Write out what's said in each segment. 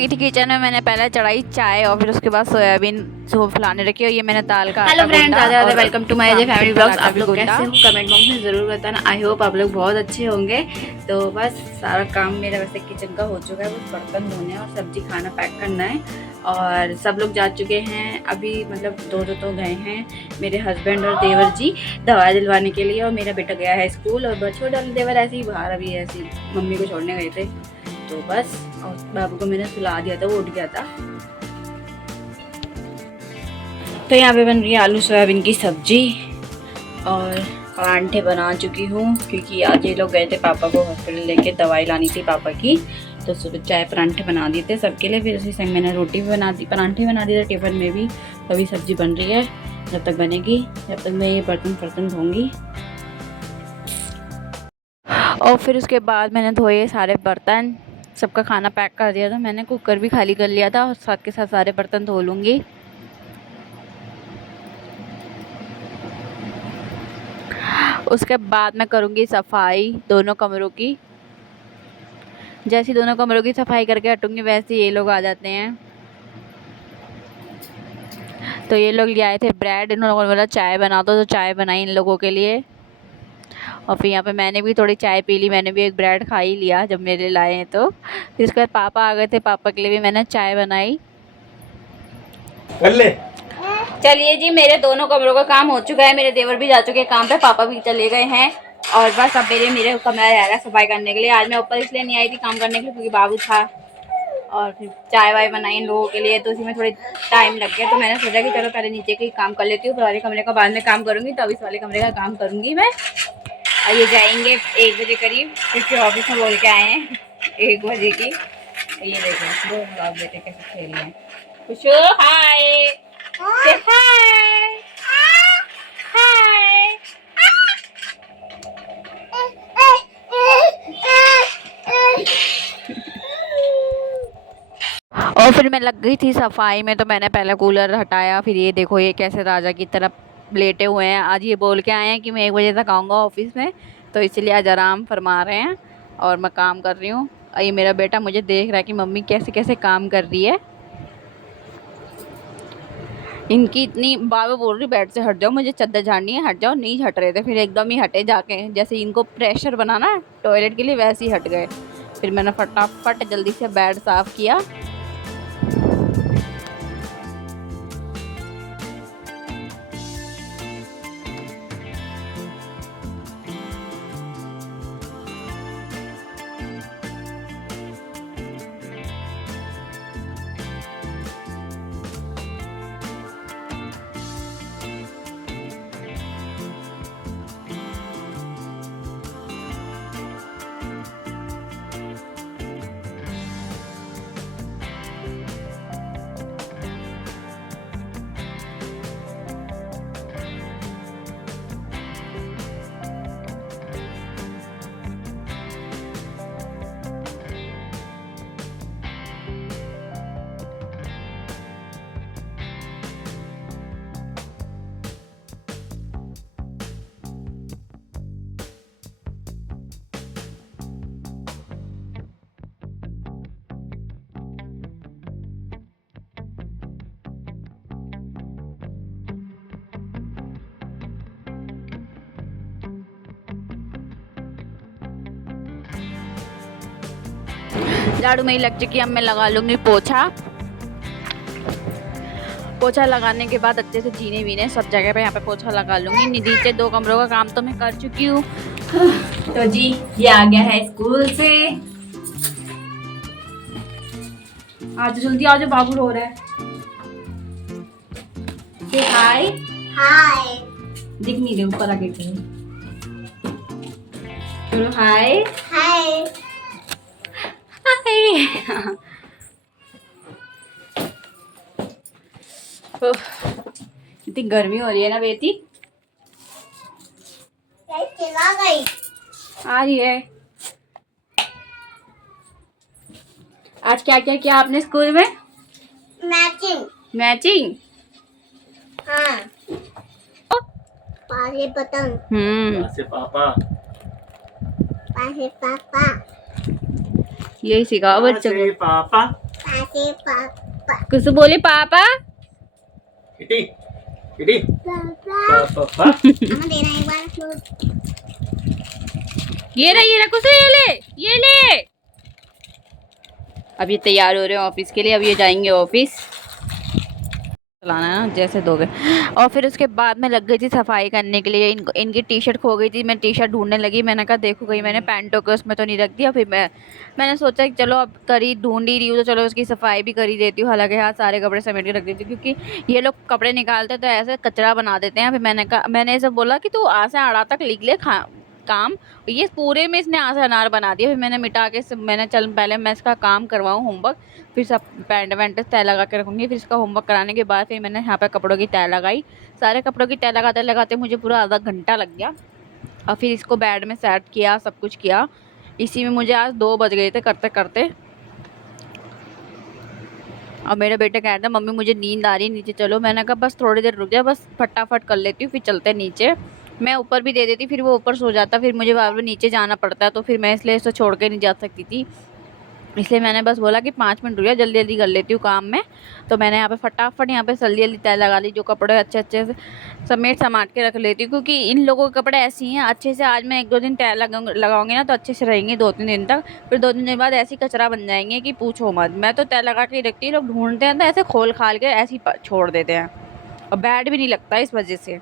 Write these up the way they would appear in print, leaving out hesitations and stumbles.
गई थी किचन में। मैंने पहले चढ़ाई चाय और फिर उसके बाद सोयाबीन जो फुलाने रखी और ये मैंने दाल का हेलो फ्रेंड्स, आजा welcome to my family blogs. आप लोग कैसे हो कमेंट बॉक्स में ज़रूर बताना। आई होप आप लोग बहुत अच्छे होंगे। तो बस सारा काम मेरा वैसे किचन का हो चुका है, बस बर्तन धोने और सब्जी खाना पैक करना है। और सब लोग जा चुके हैं अभी, मतलब दो तो गए हैं, मेरे हस्बैंड और देवर जी दवाई दिलवाने के लिए, और मेरा बेटा गया है स्कूल, और छोटा देवर ऐसे ही बाहर अभी ऐसे मम्मी को छोड़ने गए थे। तो बस, और बाबू को मैंने सुला दिया था, वो उठ गया था। तो यहाँ पे बन रही है आलू सोयाबीन की सब्जी और परांठे बना चुकी हूँ, क्योंकि आज ये लोग गए थे पापा को हॉस्पिटल लेके, दवाई लानी थी पापा की। तो सुबह चाय परांठे बना दिए थे सबके लिए, फिर उसी संग मैंने रोटी भी बना दी, परांठे बना दिए थे टिफ़िन में भी। तो अभी सब्जी बन रही है, जब तक बनेगी जब तक मैं ये बर्तन धोऊंगी। और फिर उसके बाद मैंने धोए सारे बर्तन, सबका खाना पैक कर दिया था मैंने, कुकर भी खाली कर लिया था, और साथ के साथ सारे बर्तन धो लूँगी। उसके बाद मैं करूँगी सफाई दोनों कमरों की। जैसी दोनों कमरों की सफाई करके हटूँगी वैसे ये लोग आ जाते हैं। तो ये लोग ले आए थे ब्रेड, इन लोगों ने बोला चाय बना दो, तो चाय बनाई इन लोगों के लिए। और फिर यहाँ पे मैंने भी थोड़ी चाय पी ली, मैंने भी एक ब्रेड खा ही लिया जब मेरे लाए हैं। तो फिर उसके बाद पापा आ गए थे, पापा के लिए भी मैंने चाय बनाई। चलिए जी, मेरे दोनों कमरों का काम हो चुका है, मेरे देवर भी जा चुके हैं काम पे, पापा भी चले गए हैं, और बस अब मेरे कमरा रह रहा है सफाई करने के लिए। आज मैं ऊपर इसलिए नहीं आई थी काम करने के लिए, क्योंकि बाबू था, और फिर चाय वाय बनाई इन लोगों के लिए, तो उसी में थोड़ी टाइम लग गया। तो मैंने सोचा कि चलो पहले नीचे के काम कर लेती हूँ, फिर वाले कमरे का बाद में काम करूँगी। तो अभी इस वाले कमरे का काम करूँगी मैं। और ये जाएंगे 1 बजे करीब, क्योंकि ऑफिस में बोल के आए हैं 1 बजे की। ये देखो दो बाप बेटे कैसे खेल रहे हैं। खुशू हाय, हाय हाय। और फिर मैं लग गई थी सफाई में, तो मैंने पहले कूलर हटाया, फिर ये देखो ये कैसे राजा की तरफ लेटे हुए हैं। आज ये बोल के आए हैं कि मैं 1 बजे तक आऊँगा ऑफिस में, तो इसलिए आज आराम फरमा रहे हैं और मैं काम कर रही हूँ। और ये मेरा बेटा मुझे देख रहा है कि मम्मी कैसे कैसे काम कर रही है। इनकी इतनी बाबा बोल रही बेड से हट जाओ, मुझे चद्दर झाड़नी है, हट जाओ। नहीं हट रहे थे, फिर एकदम ही हटे जाके, जैसे इनको प्रेशर बना ना टॉयलेट के लिए, वैसे ही हट गए। फिर मैंने फटाफट जल्दी से बेड साफ़ किया। झाड़ू में ही लग चुकी, अब मैं लगा लूँगी पोछा। पोछा लगाने के बाद अच्छे से जीने वीने सब जगह पे यहाँ पे पोछा लगा लूँगी। नीचे 2 कमरों का काम तो मैं कर चुकी हूँ। तो जी ये आ गया है स्कूल से। आज जल्दी आ जाओ, बाबू रो रहा है। हाय हाय, दिख नहीं रहे, ऊपर आके चलो हाय हाय हाय। इतनी गर्मी हो रही है ना बेटी, चला गई आ रही है। आज क्या क्या किया आपने स्कूल में? मैचिंग। मैचिंग? हाँ। पासे पतंग। पासे पापा। पासे पापा। यही सिखाओ बच्चों को। पापा। से पापा कुछ बोले पापा। किटी किटी पापा पापा मम्मा देना एक बार ये रहा कुछ, ये ले। अब ये तैयार हो रहे हैं ऑफिस के लिए। अब ये जाएंगे ऑफिस। चलाना है ना, जैसे दोगे। और फिर उसके बाद मैं लग गई थी सफाई करने के लिए। इनकी टी शर्ट खो गई थी। मैं टी शर्ट ढूंढने लगी। मैंने कहा देखो गई मैंने पैंटों के उसमें तो नहीं रख दिया। फिर मैंने सोचा कि चलो अब ढूंढ ही रही हूँ तो चलो उसकी सफाई भी कर ही देती हूँ। हालांकि हाँ सारे कपड़े समेट के रख देती हूँ, क्योंकि ये लोग कपड़े निकालते तो ऐसे कचरा बना देते हैं। फिर मैंने इसे बोला कि तू आ से आड़ा तक लिख ले काम। ये पूरे में इसने आ से अनार बना दिया। फिर मैंने मिटा के मैंने चल पहले मैं इसका काम करवाऊँ होमवर्क, फिर सब पैंट वैंट तय लगा के रखूँगी। फिर इसका होमवर्क कराने के बाद फिर मैंने यहाँ पे कपड़ों की तय लगाई। सारे कपड़ों की तय लगाते लगाते मुझे पूरा आधा घंटा लग गया। और फिर इसको बेड में सेट किया, सब कुछ किया। इसी में मुझे आज 2 बज गए थे करते करते। और मेरे बेटे कह रहे थे मम्मी मुझे नींद आ रही है, नीचे चलो। मैंने कहा बस थोड़ी देर रुक जा, बस फटाफट कर लेती हूँ फिर चलते नीचे। मैं ऊपर भी दे देती, फिर वो ऊपर सो जाता, फिर मुझे बार बार नीचे जाना पड़ता है। तो फिर मैं इसलिए इसे छोड़ के नहीं जा सकती थी। इसलिए मैंने बस बोला कि 5 मिनट रुक जा, जल्दी जल्दी कर लेती हूँ काम में। तो मैंने यहाँ पे फटाफट यहाँ पे जल्दी जल्दी तय लगा ली। जो कपड़े अच्छे से समाट के रख लेती हूँ, क्योंकि इन लोगों के कपड़े ऐसे ही हैं अच्छे से। आज मैं 1-2 दिन तय लगाऊंगी ना तो अच्छे से रहेंगे 2-3 दिन तक। फिर 2-3 दिन बाद ऐसी कचरा बन जाएंगे कि पूछो मत। मैं तो तय लगा के ही रखती हूँ। लोग ढूंढते हैं तो ऐसे खोल खाल के ऐसे ही छोड़ देते हैं, और बैड भी नहीं लगता इस वजह से।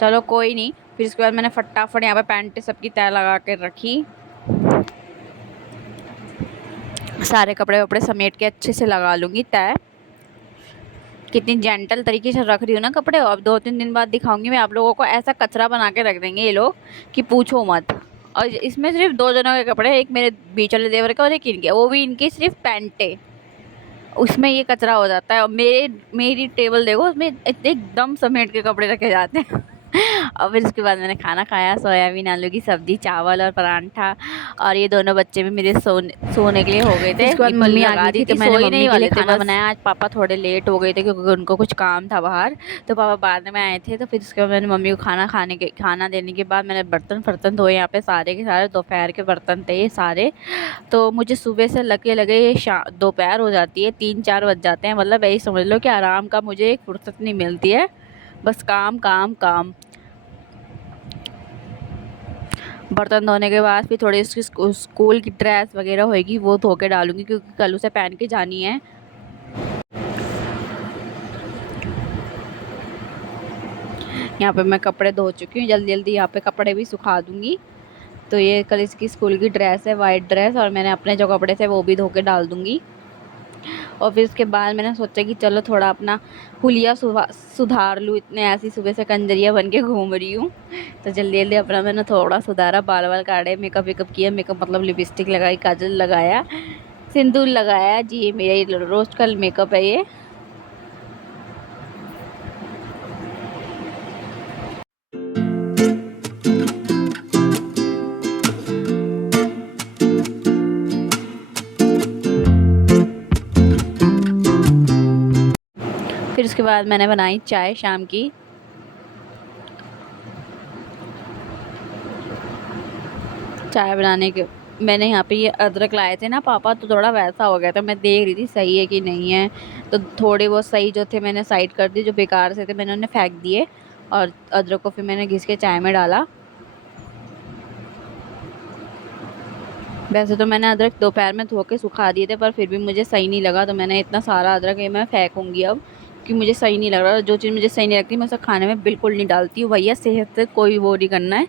चलो कोई नहीं। फिर उसके बाद मैंने फटाफट यहाँ पे पैंट सबकी तय लगा के रखी। सारे कपड़े वपड़े समेट के अच्छे से लगा लूँगी तय। कितनी जेंटल तरीके से रख रही हूँ ना कपड़े। अब 2-3 दिन बाद दिखाऊंगी मैं आप लोगों को। ऐसा कचरा बना के रख देंगे ये लोग कि पूछो मत। और इसमें सिर्फ 2 जनों के कपड़े, एक मेरे बीच वाले देवर का और एक इनके, वो भी इनकी सिर्फ पैंटे। उसमें ये कचरा हो जाता है। और मेरी टेबल देखो, उसमें एकदम समेट के कपड़े रखे जाते हैं। और फिर उसके बाद मैंने खाना खाया, सोयाबीन आलू की सब्जी, चावल और परांठा। और ये दोनों बच्चे भी मेरे सोने के लिए हो गए थे। उसके बाद मम्मी आ गई थी तो मैंने सोई मम्मी नहीं के लिए वाले थे खाना बस। बनाया। आज पापा थोड़े लेट हो गए थे क्योंकि उनको कुछ काम था बाहर, तो पापा बाद में आए थे। तो फिर उसके बाद मैंने मम्मी को खाना देने के बाद मैंने बर्तन धोए। यहाँ पे सारे के सारे दोपहर के बर्तन थे ये सारे। तो मुझे सुबह से लगे ये दोपहर हो जाती है, 3-4 बज जाते हैं। मतलब यही समझ लो कि आराम का मुझे एक फुर्सत नहीं मिलती है, बस काम काम काम। बर्तन धोने के बाद फिर थोड़ी उसकी स्कूल की ड्रेस वगैरह होएगी, वो धो के डालूंगी क्योंकि कल उसे पहन के जानी है। यहाँ पे मैं कपड़े धो चुकी हूँ, जल्दी जल्दी यहाँ पे कपड़े भी सुखा दूंगी। तो ये कल इसकी स्कूल की ड्रेस है, वाइट ड्रेस, और मैंने अपने जो कपड़े थे वो भी धो के डाल दूंगी। और फिर उसके बाद मैंने सोचा कि चलो थोड़ा अपना हुलिया सुधार लूँ। इतने ऐसी सुबह से कंजरिया बन के घूम रही हूँ, तो जल्दी जल्दी अपना मैंने थोड़ा सुधारा, बाल वाल काटे, मेकअप वेकअप किया। मेकअप मतलब लिपस्टिक लगाई, काजल लगाया, सिंदूर लगाया। जी ये मेरा रोज का मेकअप है ये। फिर उसके बाद मैंने बनाई चाय शाम की। चाय बनाने के मैंने यहाँ पे ये अदरक लाए थे ना पापा, तो थोड़ा वैसा हो गया था। मैं देख रही थी सही है कि नहीं है, तो थोड़े बहुत सही जो थे मैंने साइड कर दिए, जो बेकार से थे मैंने उन्हें फेंक दिए। और अदरक को फिर मैंने घिस के चाय में डाला। वैसे तो मैंने अदरक दोपहर में धो के सुखा दिए थे, पर फिर भी मुझे सही नहीं लगा, तो मैंने इतना सारा अदरक ये मैं फेंकूँगी अब, कि मुझे सही नहीं लग रहा। जो चीज़ मुझे सही नहीं लगती मैं उसे खाने में बिल्कुल नहीं डालती हूँ। भैया सेहत से कोई वो नहीं करना है।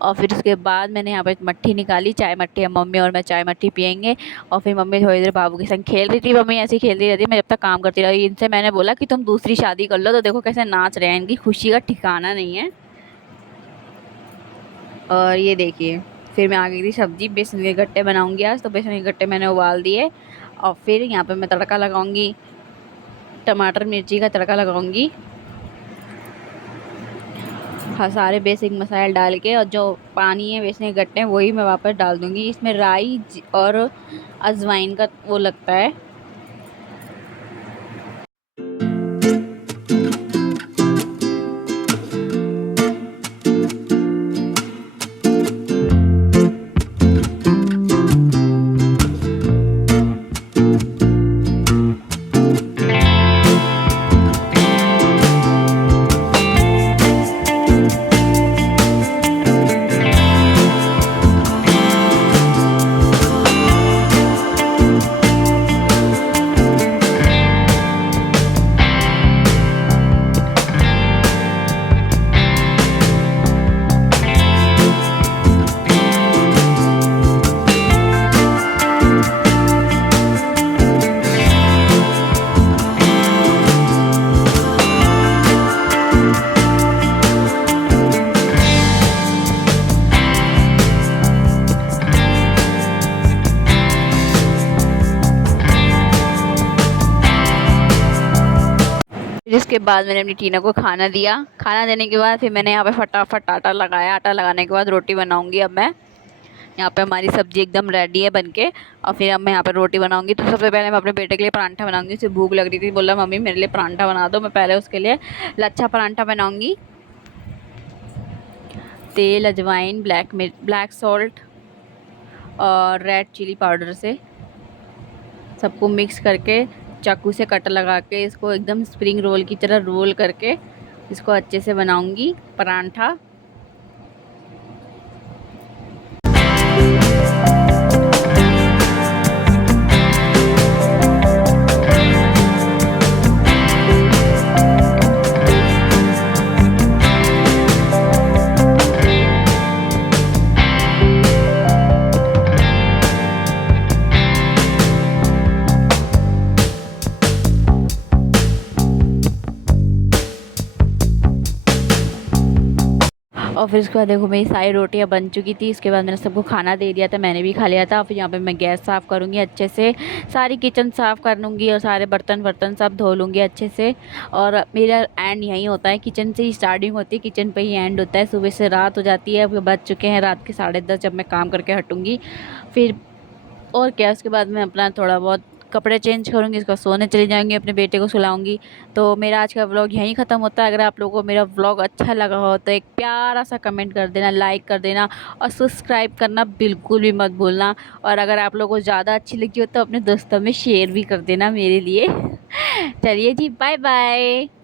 और फिर उसके बाद मैंने यहाँ पर मट्ठी निकाली, चाय मट्ठी। मम्मी और मैं चाय मट्ठी पियेंगे। और फिर मम्मी थोड़ी देर बाबू के संग खेल रही थी। मम्मी ऐसे ही खेलती रहती है, मैं जब तक काम करती रही। इनसे मैंने बोला कि तुम दूसरी शादी कर लो, तो देखो कैसे नाच रहे हैं, इनकी खुशी का ठिकाना नहीं है। और ये देखिए फिर मैं आ गई थी सब्जी, बेसन के गट्टे बनाऊंगी आज। तो बेसन के गट्टे मैंने उबाल दिए, और फिर यहाँ पे मैं तड़का लगाऊंगी, टमाटर मिर्ची का तड़का लगाऊंगी। हाँ सारे बेसिक मसाले डाल के, और जो पानी है बेसन के गट्टे वही मैं वापस डाल दूंगी। इसमें राई और अजवाइन का वो लगता है। उसके बाद मैंने अपनी टीना को खाना दिया। खाना देने के बाद फिर मैंने यहाँ पे फटाफट आटा लगाया। आटा लगाने के बाद रोटी बनाऊंगी अब मैं। यहाँ पे हमारी सब्जी एकदम रेडी है बनके, और फिर अब मैं यहाँ पे रोटी बनाऊंगी। तो सबसे पहले मैं अपने बेटे के लिए परांठा बनाऊंगी। उसे भूख लग रही थी, बोला मम्मी मेरे लिए परांठा बना दो। मैं पहले उसके लिए लच्छा परांठा बनाऊंगी। तेल, अजवाइन, ब्लैक सॉल्ट और रेड चिली पाउडर से सबको मिक्स करके चाकू से कट लगा के इसको एकदम स्प्रिंग रोल की तरह रोल करके इसको अच्छे से बनाऊंगी परांठा। और फिर उसके बाद देखो मेरी सारी रोटियां बन चुकी थी। इसके बाद मैंने सबको खाना दे दिया था, मैंने भी खा लिया था। फिर यहाँ पे मैं गैस साफ़ करूँगी अच्छे से, सारी किचन साफ़ कर लूँगी और सारे बर्तन सब धो लूँगी अच्छे से। और मेरा एंड यहीं होता है, किचन से ही स्टार्टिंग होती है, किचन पे ही एंड होता है। सुबह से रात हो जाती है, अब बज चुके हैं रात के 10:30 जब मैं काम करके हटूँगी। फिर और क्या, उसके बाद मैं अपना थोड़ा बहुत कपड़े चेंज करूँगी, इसको सोने चली जाऊँगी, अपने बेटे को सुलाऊँगी। तो मेरा आज का व्लॉग यहीं ख़त्म होता है। अगर आप लोगों को मेरा व्लॉग अच्छा लगा हो तो एक प्यारा सा कमेंट कर देना, लाइक कर देना और सब्सक्राइब करना बिल्कुल भी मत भूलना। और अगर आप लोगों को ज़्यादा अच्छी लगी हो तो अपने दोस्तों में शेयर भी कर देना मेरे लिए। चलिए जी, बाय बाय।